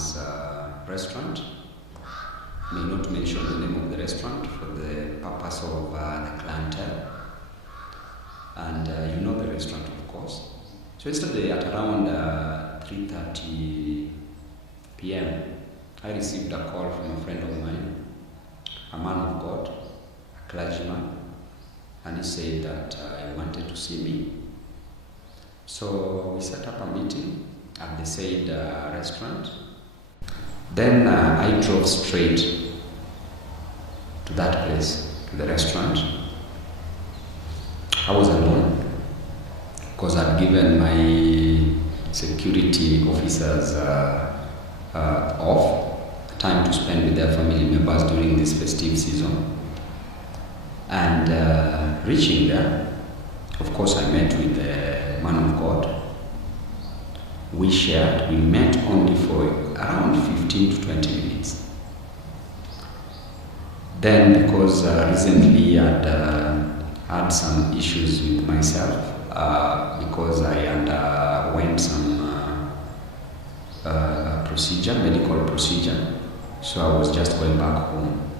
famous restaurant. May not mention the name of the restaurant for the purpose of the clientele. And you know the restaurant, of course. So yesterday at around 3:30 p.m., I received a call from a friend of mine, a man of God, a clergyman, and he said that he wanted to see me. So we set up a meeting at the said restaurant. Then I drove straight to that place, to the restaurant. I was alone because I'd given my security officers off, time to spend with their family members during this festive season. And reaching there, of course, I met with the man of God. We met only for around 15 to 20 minutes. Then, because recently I'd had some issues with myself, because I underwent some medical procedure, so I was just going back home.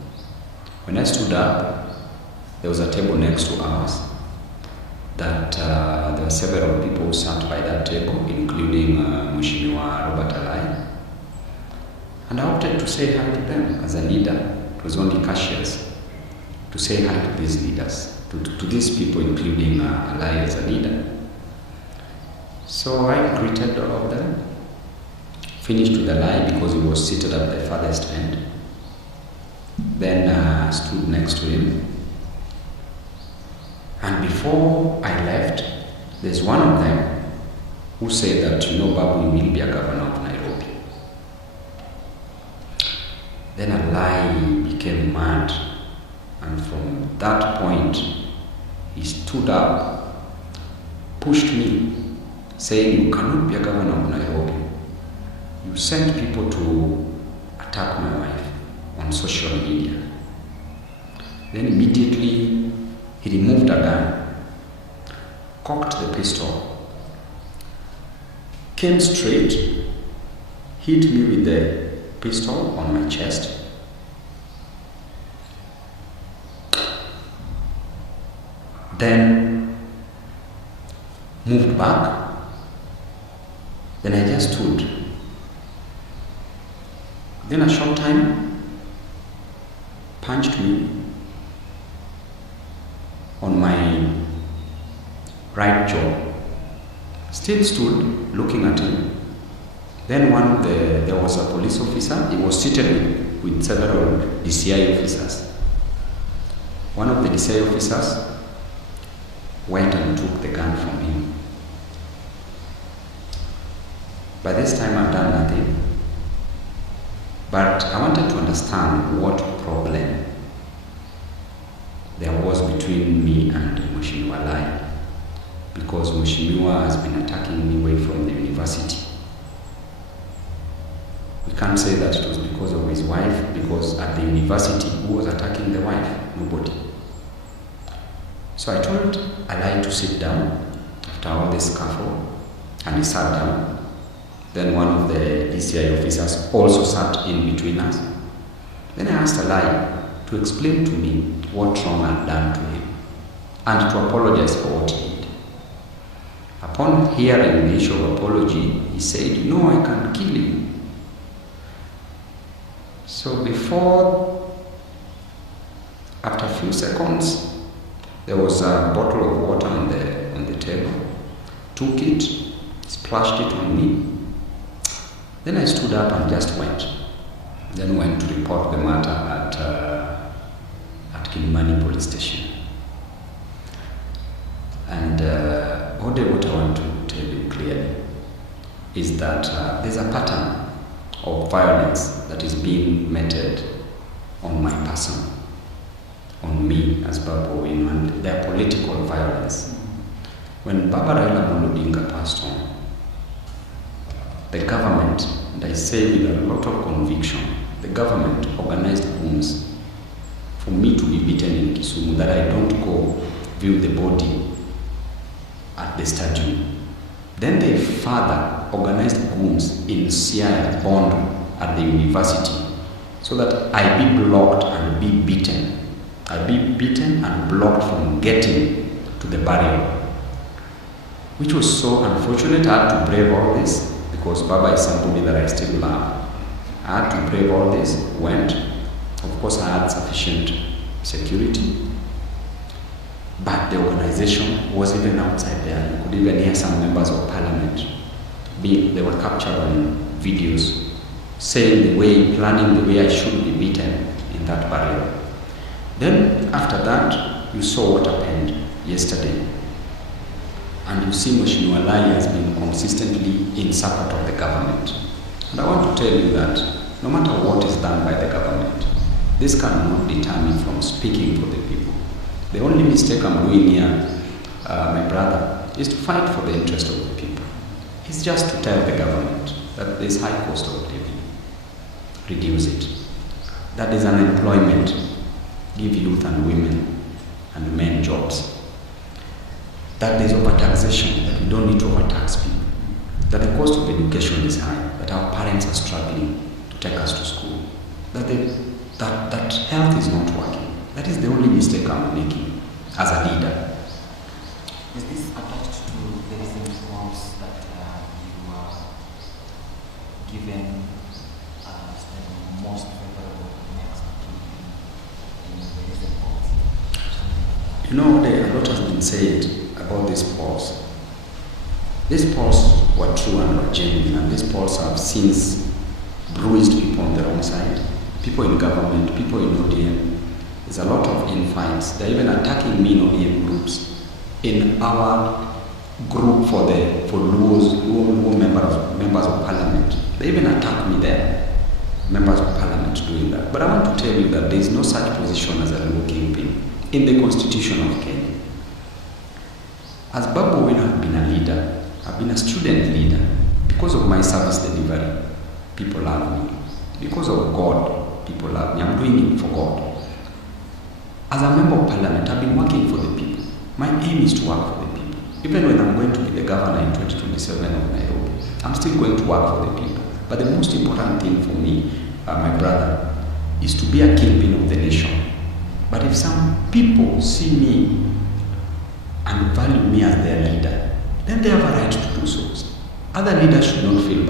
When I stood up, there was a table next to ours that there were several people who sat by that table, including Mheshimiwa Robert Alai. And I opted to say hi to them as a leader. It was only cashiers to say hi to these leaders, to these people, including Alai as a leader. So I greeted all of them, finished with Alai because he was seated at the farthest end. Then I stood next to him. And before I left, there's one of them who said that, Babu will be a governor of Nairobi. Then Alai became mad, and from that point, he stood up, pushed me, saying, "You cannot be a governor of Nairobi. You sent people to attack my wife on social media." Then immediately, he removed a gun, cocked the pistol, came straight, hit me with the pistol on my chest, then moved back. Then I just stood. Then a short time, punched me on my right jaw. Still stood looking at him. Then there was a police officer. He was seated with several DCI officers. One of the DCI officers went and took the gun from him. By this time I've done nothing. But I wanted to understand what problem there was between me and Mheshimiwa Alai, because Mheshimiwa has been attacking me away from the university. We can't say that it was because of his wife, because at the university, who was attacking the wife? Nobody. So I told Alai to sit down after all this scuffle, and he sat down. Then one of the DCI officers also sat in between us. Then I asked Alai to explain to me what wrong I'd done to him and to apologize for what he did. Upon hearing the issue of apology, he said, "No, I can kill you." So after a few seconds, there was a bottle of water on the table. Took it, splashed it on me. Then I stood up and just went. Then went to report the matter at Kilimani police station. And what I want to tell you clearly is that there's a pattern of violence that is being meted on my person, on me as Babu, and their political violence. When Baba Raila Odinga passed on, the government, and I say with a lot of conviction, the government organized rooms for me to be beaten in Kisumu, that I don't go view the body at the stadium. Then they further organized goons in Siaya, Bondo, at the university so that I be blocked and be beaten. I be beaten and blocked from getting to the burial, which was so unfortunate. I had to brave all this because Baba is somebody that I still love. I had to brave all this, went. Of course, I had sufficient security, but the organization was even outside there. You could even hear some members of parliament. They were captured on videos saying the way, planning the way I should be beaten in that burial. Then after that, you saw what happened yesterday. And you see Mheshimiwa Lai has been consistently in support of the government. And I want to tell you that no matter what is done by the government, this cannot deter me from speaking for the people. The only mistake I'm doing here, my brother, is to fight for the interest of the people. It's just to tell the government that there's high cost of living. Reduce it. That is unemployment. Give youth and women and men jobs. That there's overtaxation, that we don't need to overtax people. That the cost of education is high, that our parents are struggling to take us to school. That health is not working. That is the only mistake I'm making as a leader. Is this attached to the recent reforms that you are given as the most favorable next in the recent polls? You know, a lot has been said about these polls. These polls were true and were genuine, and these polls have since bruised people on the wrong side, people in government, people in ODM. There's a lot of infights. They're even attacking me in ODM groups. In our group for Luo members of parliament, they even attack me there, members of parliament doing that. But I want to tell you that there is no such position as a Luo kingpin in the constitution of Kenya. As Babu Owino has been a leader, I've been a student leader. Because of my service delivery, people love me. Because of God, people love me. I'm doing it for God. As a member of parliament, I've been working for the people. My aim is to work for the people. Even when I'm going to be the governor in 2027 of Nairobi, I'm still going to work for the people. But the most important thing for me, my brother, is to be a kingpin of the nation. But if some people see me and value me as their leader, then they have a right to do so. Other leaders should not feel bad.